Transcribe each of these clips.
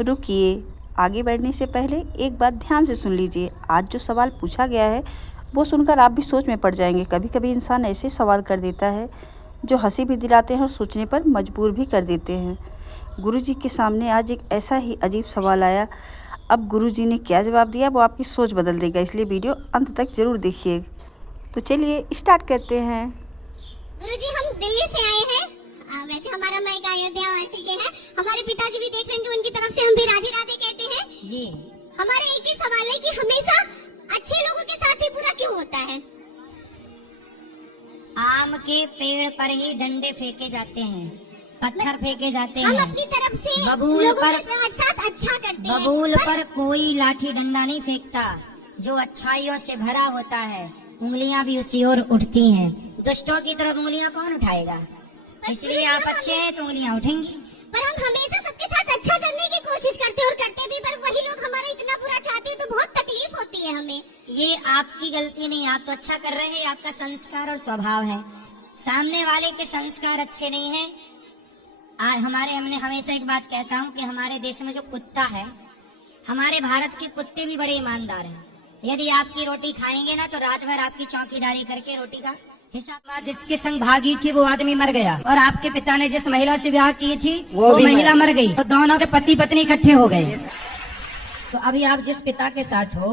रुकिए, आगे बढ़ने से पहले एक बात ध्यान से सुन लीजिए। आज जो सवाल पूछा गया है वो सुनकर आप भी सोच में पड़ जाएंगे। कभी कभी इंसान ऐसे सवाल कर देता है जो हंसी भी दिलाते हैं और सोचने पर मजबूर भी कर देते हैं। गुरुजी के सामने आज एक ऐसा ही अजीब सवाल आया। अब गुरुजी ने क्या जवाब दिया वो आपकी सोच बदल देगा, इसलिए वीडियो अंत तक ज़रूर देखिए। तो चलिए स्टार्ट करते हैं। गुरुजी, हम दिल्ली से आए हैं। वैसे हमारा मायका अयोध्या वासी के है। हमारे पिताजी भी देख लेंगे, उनकी तरफ से हम भी राधे राधे कहते हैं जी। हमारे एक ही सवाल है कि हमेशा अच्छे लोगों के साथ ही बुरा क्यों होता है? आम के पेड़ पर ही डंडे फेंके जाते हैं, पत्थर फेंके जाते हम हैं। अपनी तरफ से बबूल लोगों पर के साथ अच्छा करते हैं। बबूल पर कोई लाठी डंडा नहीं फेंकता। जो अच्छाइयों से भरा होता है उंगलियां भी उसी ओर उठती हैं। दुष्टों की तरफ उंगलियां कौन उठाएगा? इसलिए आप अच्छे हैं तो उंगलियां उठेंगी। पर हम हमेशा सबके साथ अच्छा करने की कोशिश करते हैं और करते भी, पर वही लोग हमारा इतना बुरा चाहते हैं तो बहुत तकलीफ होती है हमें। ये आपकी गलती नहीं, आप तो अच्छा कर रहे हैं, आपका संस्कार और स्वभाव है। सामने वाले के संस्कार अच्छे नहीं है। हमने हमेशा एक बात कहता हूँ कि हमारे देश में जो कुत्ता है, हमारे भारत के कुत्ते भी बड़े ईमानदार हैं। यदि आपकी रोटी खाएंगे ना तो रात भर आपकी चौकीदारी करके रोटी का हिसाब। जिसके संग भागी थी वो आदमी मर गया, और आपके पिता ने जिस महिला से ब्याह की थी वो महिला मर गई, तो दोनों के पति पत्नी इकट्ठे हो गए। तो अभी आप जिस पिता के साथ हो,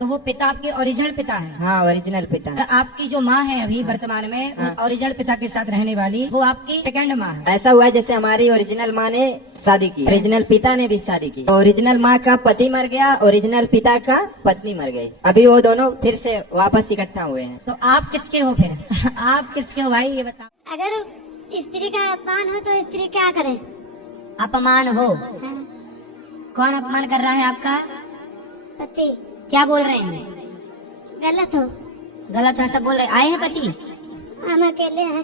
तो वो पिता आपके ओरिजिनल पिता है। हाँ, ओरिजिनल पिता। तो आपकी जो माँ है अभी वर्तमान में ओरिजिनल पिता के साथ रहने वाली, वो आपकी सेकंड माँ है। ऐसा हुआ जैसे हमारी ओरिजिनल माँ ने शादी की, ओरिजिनल पिता ने भी शादी की। ओरिजिनल माँ का पति मर गया, ओरिजिनल पिता का पत्नी मर गई। अभी वो दोनों फिर से वापस इकट्ठा हुए हैं। तो आप किसके हो फिर? आप किसके हो भाई, ये बताओ। अगर स्त्री का अपमान हो तो स्त्री क्या करे? अपमान हो? कौन अपमान कर रहा है आपका? पति। क्या बोल रहे हैं? गलत हो? गलत है सब बोल रहे। आए हैं पति? हम अकेले हैं।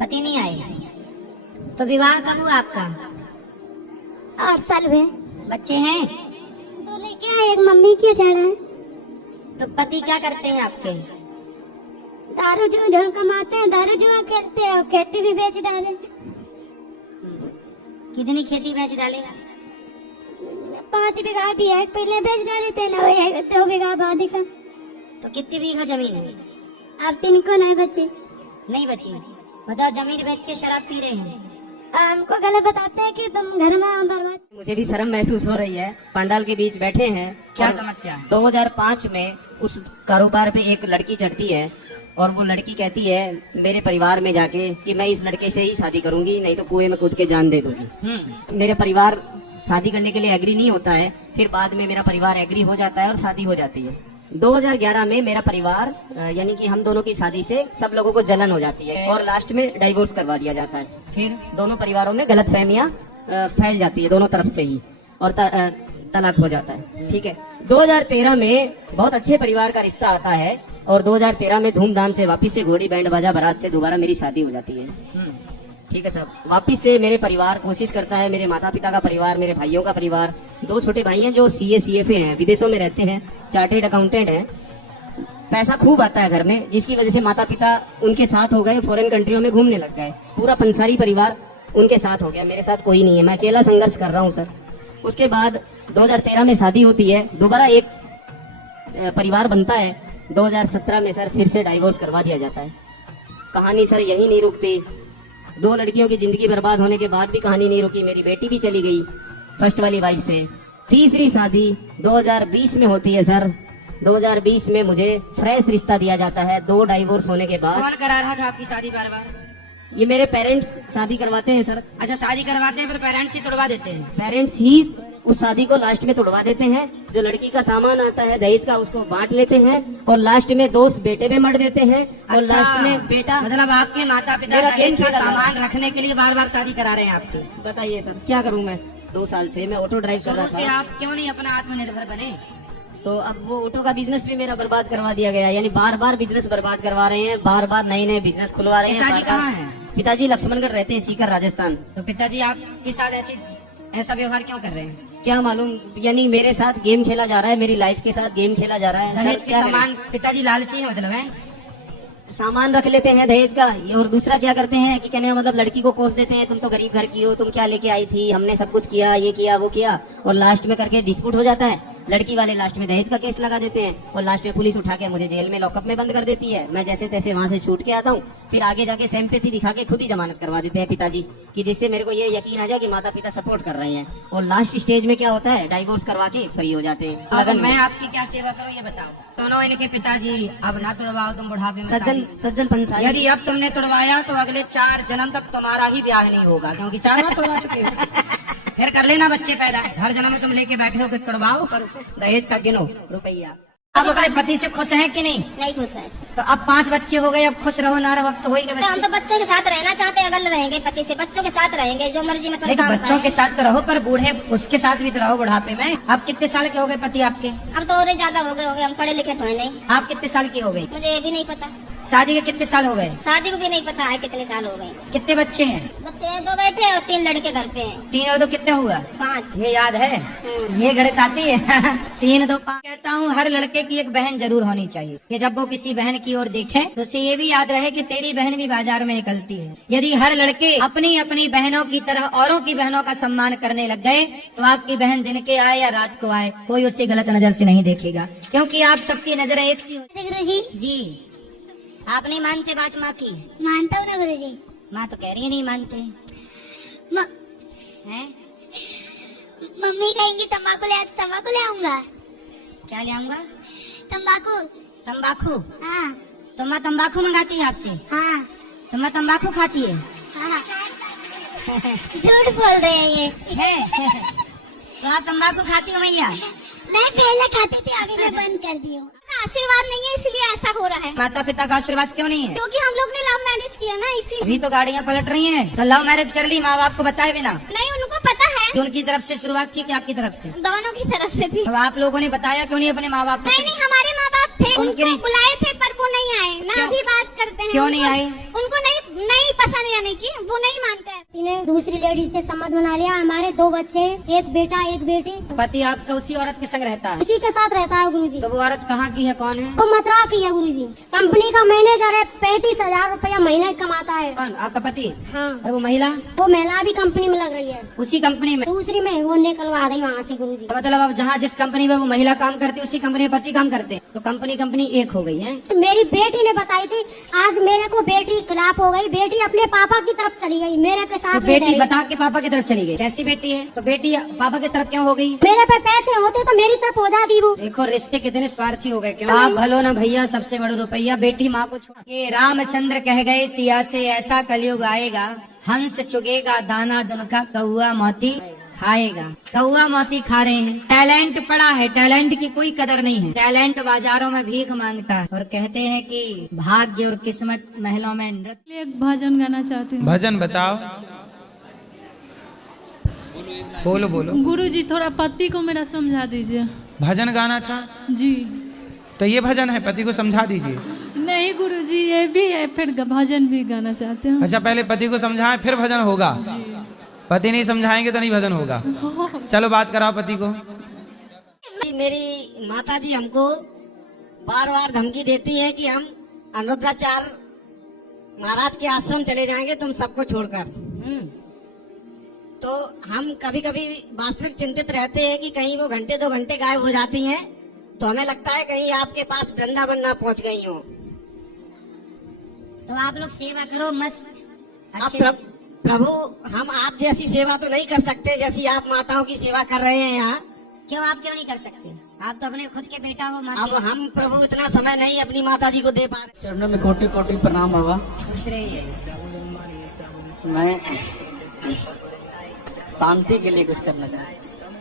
पति नहीं आए? तो विवाह कब हुआ आपका? 8 साल हुए। बच्चे हैं? 2 लड़के हैं, एक मम्मी की जड़ है। तो पति क्या करते हैं आपके? दारू जुआ कमाते हैं, दारू जुआ खेलते हैं और खेती भी बेच डाले। कितनी खेती बेच डाले? 5 बीघा भी है, पहले बेच डाले थे ना, 2 बीघा आबादी का। तो कितनी बीघा जमीन है? अब 3 को नहीं बची। नहीं बची? बताओ, जमीन बेच के शराब पी रहे हैं। हमको गलत बताते हैं कि तुम घर में बर्बाद। मुझे भी शर्म महसूस हो रही है। पंडाल के बीच बैठे हैं। क्या समस्या है? 2005 में उस कारोबार पे एक लड़की चढ़ती है और वो लड़की कहती है मेरे परिवार में जाके कि मैं इस लड़के से ही शादी करूंगी, नहीं तो कुएं में कूद के जान दे दूंगी। मेरे परिवार शादी करने के लिए एग्री नहीं होता है। फिर बाद में मेरा परिवार एग्री हो जाता है और शादी हो जाती है। 2011 में मेरा परिवार यानी कि हम दोनों की शादी से सब लोगों को जलन हो जाती है और लास्ट में डाइवोर्स करवा दिया जाता है। फिर दोनों परिवारों में गलतफहमियां फैल जाती है दोनों तरफ से ही, और तलाक हो जाता है। ठीक है। 2013 में बहुत अच्छे परिवार का रिश्ता आता है और 2013 में धूमधाम से वापिस से घोड़ी बैंड बाजा बारात से दोबारा मेरी शादी हो जाती है। ठीक है साहब। वापिस से मेरे परिवार कोशिश करता है, मेरे माता पिता का परिवार, मेरे भाइयों का परिवार, 2 छोटे भाई हैं जो CA CFA हैं, विदेशों में रहते हैं, चार्टेड अकाउंटेंट हैं। पैसा खूब आता है घर में, जिसकी वजह से माता पिता उनके साथ हो गए, फॉरेन कंट्रियों में घूमने लग गए। पूरा पंसारी परिवार उनके साथ हो गया, मेरे साथ कोई नहीं है, मैं अकेला संघर्ष कर रहा हूँ सर। उसके बाद 2013 में शादी होती है, दोबारा एक परिवार बनता है। 2017 में सर फिर से डाइवोर्स करवा दिया जाता है। कहानी सर यही नहीं रुकती। 2 लड़कियों की जिंदगी बर्बाद होने के बाद भी कहानी नहीं रुकी। मेरी बेटी भी चली गई फर्स्ट वाली वाइफ से। तीसरी शादी 2020 में होती है सर। 2020 में मुझे फ्रेश रिश्ता दिया जाता है 2 डाइवोर्स होने के बाद। कौन करा रहा था आपकी शादी बार बार? ये मेरे पेरेंट्स शादी करवाते हैं सर। अच्छा, शादी करवाते हैं फिर पेरेंट्स ही तोड़वा देते हैं? पेरेंट्स ही उस शादी को लास्ट में तोड़वा देते हैं। जो लड़की का सामान आता है दहेज का उसको बांट लेते हैं और लास्ट में दोस्त बेटे पे मर देते हैं। और अच्छा, लास्ट में बेटा मतलब आपके माता पिता मेरा दहेज का खेल लगा। सामान रखने के लिए बार बार शादी करा रहे हैं आपकी? बताइए सर क्या करूं मैं। 2 साल से मैं ऑटो ड्राइव कर रहा शुरू से था। आप क्यों नहीं अपना आत्मनिर्भर बने? तो अब वो ऑटो का बिजनेस भी मेरा बर्बाद करवा दिया गया। यानी बार बार बिजनेस बर्बाद करवा रहे हैं, बार बार नए नए बिजनेस खुलवा रहे हैं। पिताजी कहाँ हैं? पिताजी लक्ष्मणगढ़ रहते हैं, सीकर राजस्थान। तो पिताजी आपके साथ ऐसा व्यवहार क्यों कर रहे हैं? क्या मालूम, यानी मेरे साथ गेम खेला जा रहा है, मेरी लाइफ के साथ गेम खेला जा रहा है। दहेज सर, के क्या सामान पिताजी लालची है मतलब है? सामान रख लेते हैं दहेज का। और दूसरा क्या करते हैं कि कहने का मतलब लड़की को कोस देते हैं, तुम तो गरीब घर की हो, तुम क्या लेके आई थी, हमने सब कुछ किया, ये किया वो किया, और लास्ट में करके डिस्प्यूट हो जाता है। लड़की वाले लास्ट में दहेज का केस लगा देते हैं और लास्ट में पुलिस उठा के मुझे जेल में लॉकअप में बंद कर देती है। मैं जैसे तैसे वहां से छूट के आता हूँ, फिर आगे जाके सिंपैथी दिखा के खुद ही जमानत करवा देते हैं पिताजी, कि जिससे मेरे को ये यकीन आ जाए कि माता पिता सपोर्ट कर रहे हैं। और लास्ट स्टेज में क्या होता है, डाइवोर्स करवा के फ्री हो जाते हैं। अब लगन में। मैं आपकी क्या सेवा करूं ये बताओ। दोनों इनके पिताजी अब ना तुड़वाओ तुम बुढ़ापे में सज्जन शादी। सज्जन पंसारी। यदि अब तुमने तुड़वाया तो अगले 4 जन्म तक तुम्हारा ही ब्याह नहीं होगा, क्योंकि 4 बार तुड़वा चुके हो। फिर कर लेना बच्चे पैदा, हर जन्म में तुम लेके बैठे हो कि तुड़वाओ पर दहेज का गिनो रुपया। अब अपने पति से खुश हैं कि नहीं? नहीं खुश है। तो अब 5 बच्चे हो गए, अब खुश रहो ना रहो, अब तो हो ही गए तो हम बच्चे। तो बच्चों के साथ रहना चाहते हैं, अगर रहेंगे पति से बच्चों के साथ रहेंगे, जो मर्जी में नहीं तो बच्चों के साथ तो रहो, पर बूढ़े उसके साथ भी तो रहो बुढ़ापे में। अब कितने साल के हो गए पति आपके? अब तो और ज्यादा हो गए, हम पढ़े लिखे तो है नहीं। आप कितने साल की हो गई? मुझे ये भी नहीं पता, शादी के कितने साल हो गए? शादी को भी नहीं पता है कितने साल हो गए। कितने बच्चे हैं? बच्चे 2 बैठे और 3 लड़के घर पे हैं। 3 और 2 कितने हुआ? 5। ये याद है? ये गणित आती है। 3 2 5। कहता हूँ हर लड़के की एक बहन जरूर होनी चाहिए, कि जब वो किसी बहन की ओर देखे तो उसे ये भी याद रहे कि तेरी बहन भी बाजार में निकलती है। यदि हर लड़के अपनी अपनी बहनों की तरह औरों की बहनों का सम्मान करने लग गए तो आपकी बहन दिन के आए या रात को आए कोई उसे गलत नजर से नहीं देखेगा, क्योंकि आप सबकी नजरें एक सी होती। गुरु जी जी आप नहीं मानते बात माँ की? मानता हूँ ना गुरु जी। माँ तो कह रही है नहीं मानते हैं। मम्मी कहेंगी तम्बाकू ले, तम्बाकू ले आऊंगा। क्या ले आऊंगा? तम्बाकू। तम्बाकू? हाँ तो माँ तम्बाकू मंगाती है आपसे? हाँ तो माँ तम्बाकू खाती है? हाँ। झूठ बोल रहे हैं ये। है? तो आप तम्बाकू खाती हो मैया? नहीं पहले खाती थी, अभी मैं बंद कर दी हूँ। आशीर्वाद नहीं है इसलिए ऐसा हो रहा है, माता पिता का आशीर्वाद क्यों नहीं है? क्योंकि हम लोग ने लव मैरिज किया ना, इसी। अभी तो गाड़ियाँ पलट रही हैं, तो लव मैरिज कर ली माँ बाप को बताए बिना? नहीं उनको पता है, कि उनकी तरफ से शुरुआत थी कि आपकी तरफ से? दोनों की तरफ से थी। तो आप लोगों ने बताया क्यों नहीं अपने माँ बाप को? नहीं नहीं हमारे माँ बाप थे, उनके उनको नहीं- बुलाए थे पर वो नहीं आए ना। क्यों? अभी बात करते हैं। क्यों नहीं उनको- आए? उनको नहीं पसंद, यानी कि वो नहीं मानते हैं। दूसरी लेडीज ने सम्मत बना लिया। हमारे 2 बच्चे, एक बेटा एक बेटी, पति आपका उसी औरत के संग रहता है? इसी के साथ रहता है गुरुजी। तो वो औरत कहाँ की है, कौन है? वो मथुरा की है गुरुजी। कंपनी का मैनेजर है, 35,000 रुपया महीने कमाता है। कौन? आपका पति? हाँ। और वो महिला? वो महिला भी कंपनी में लग रही है, उसी कंपनी में? दूसरी में। वो निकलवा दी वहाँ से गुरुजी। तो मतलब अब जहाँ जिस कंपनी में वो महिला काम करती है उसी कंपनी में पति काम करते हैं, तो कंपनी एक हो गई है। तो मेरी बेटी ने बताई थी, आज मेरे को बेटी खिलाफ हो गई। बेटी अपने पापा की तरफ चली गई, मेरे के साथ तो नहीं बेटी रही। बता के पापा की तरफ चली गई? कैसी बेटी है? तो बेटी पापा की तरफ क्यों हो गई? मेरे पे पैसे होते तो मेरी तरफ हो जाती वो। देखो रिश्ते कितने स्वार्थी हो गए। क्यों? आप भलो ना भैया, सबसे बड़ा रुपया बेटी माँ को छोड़। ये रामचंद्र कह गए सिया से ऐसा कलयुग आएगा, हंस चुगेगा दाना दुनका, कौआ मोती खाएगा। कौआ मोती खा रहे हैं। टैलेंट पड़ा है, टैलेंट की कोई कदर नहीं है। टैलेंट बाजारों में भीख मांगता है। और कहते हैं कि भाग्य और किस्मत महलों में नृत्य। एक भजन गाना चाहती हूँ। भजन बताओ। बोलो बोलो। गुरुजी थोड़ा पति को मेरा समझा दीजिए। भजन गाना चाह? जी तो ये भजन है, पति को समझा दीजिए। नहीं गुरुजी ये भी है, फिर भजन भी गाना चाहते हैं। अच्छा पहले पति को समझाएं फिर भजन होगा। पति नहीं समझाएंगे तो नहीं भजन होगा। चलो बात कराओ पति को। मेरी माता जी हमको बार बार धमकी देती है कि हम अनुरुद्राचार्य महाराज के आश्रम चले जाएंगे तुम सबको छोड़कर। तो हम कभी कभी वास्तविक चिंतित रहते हैं कि कहीं वो घंटे 2 घंटे गायब हो जाती हैं, तो हमें लगता है कहीं आपके पास वृंदावन ना पहुंच गई हो। तो आप लोग सेवा करो मस्त अब अच्छे से। प्रभु हम आप जैसी सेवा तो नहीं कर सकते जैसी आप माताओं की सेवा कर रहे हैं यहाँ। क्यों आप क्यों नहीं कर सकते? आप तो अपने खुद के बेटा हो माँ अब के। हम प्रभु इतना समय नहीं अपनी माता जी को दे पा रहे। चरणों में कोटि कोटि प्रणाम बाबा। खुश रहिए। मैं शांति के लिए कुछ करना चाहता।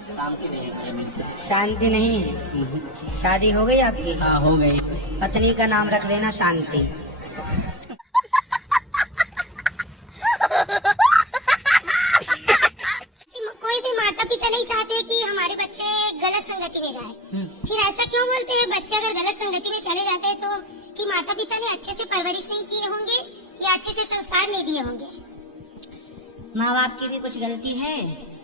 शांति नहीं है। शांति नहीं है? शादी हो गई आपकी? हाँ हो गई। पत्नी का नाम रख देना शांति। कोई भी माता पिता नहीं चाहते कि हमारे बच्चे गलत संगति में जाए। फिर ऐसा क्यों बोलते हैं बच्चे अगर गलत संगति में चले जाते हैं तो कि माता पिता ने अच्छे से परवरिश नहीं की होंगे या अच्छे से संस्कार नहीं दिए होंगे। माँ बाप की भी कुछ गलती है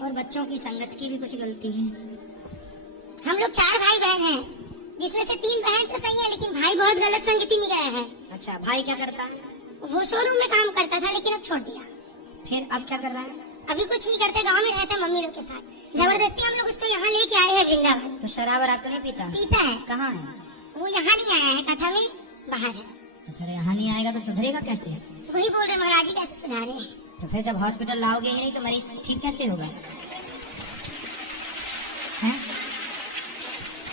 और बच्चों की संगत की भी कुछ गलती है। हम लोग 4 भाई बहन हैं, जिसमें से 3 बहन तो सही है लेकिन भाई बहुत गलत संगति में गए हैं। अच्छा, भाई क्या करता है? वो शोरूम में काम करता था लेकिन अब छोड़ दिया। फिर अब क्या कर रहा है? अभी कुछ नहीं करते, गांव में रहता है मम्मी लोग के साथ। जबरदस्ती हम लोग उसको यहाँ लेके आए हैं वृंदावन। तो शराब वराब तो नहीं पीता? पीता है। कहाँ है? वो यहाँ नहीं आया है, कथा में बाहर है। तो फिर यहाँ नहीं आएगा तो सुधरेगा कैसे? तो वही बोल रहे महाराज जी कैसे सुधारे। तो फिर जब हॉस्पिटल लाओगे ही नहीं तो मरीज ठीक कैसे होगा? हैं?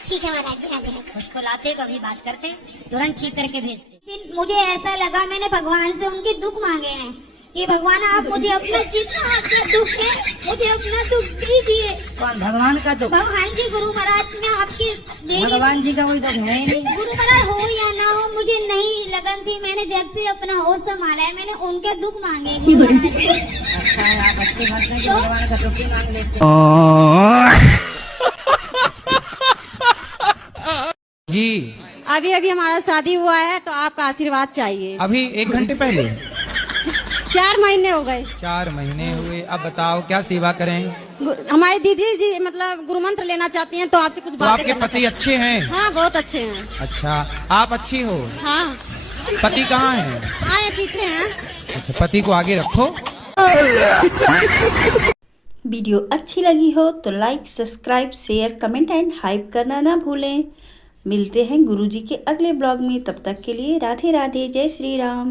ठीक है महाराज जी, राधे राधे। उसको लाते तो अभी बात करते, तुरंत ठीक करके भेजते। लेकिन मुझे ऐसा लगा मैंने भगवान से उनके दुख मांगे हैं कि भगवान आप मुझे अपना जितना आपका दुख है मुझे अपना दुख दीजिए। कौन भगवान का दुख? भगवान जी गुरु महाराज में आपकी भगवान जी का कोई दुख है ही नहीं। गुरु महाराज हो या ना हो मुझे नहीं लगन थी। मैंने जब से अपना होश संभाला है मैंने उनके दुख मांगे गुरु महाराज से। अच्छा है, आप अच्छी बात है कि भगवान का दुख ही मांग लेते हैं। जी अभी अभी हमारा शादी हुआ है तो आपका आशीर्वाद चाहिए। अभी 1 घंटे पहले? 4 महीने हो गए। 4 महीने हुए। अब बताओ क्या सेवा करें? हमारी दीदी जी मतलब गुरु मंत्र लेना चाहती हैं तो आपसे कुछ तो बातें आपके करना पति अच्छे हैं? हाँ बहुत अच्छे हैं। अच्छा, आप अच्छी हो? हाँ पति कहाँ है? आए पीछे हैं। अच्छा, पति को आगे रखो। वीडियो अच्छी लगी हो तो like, subscribe, share, comment and hype करना ना भूलें। मिलते हैं गुरुजी के अगले ब्लॉग में, तब तक के लिए राधे राधे, जय श्री राम।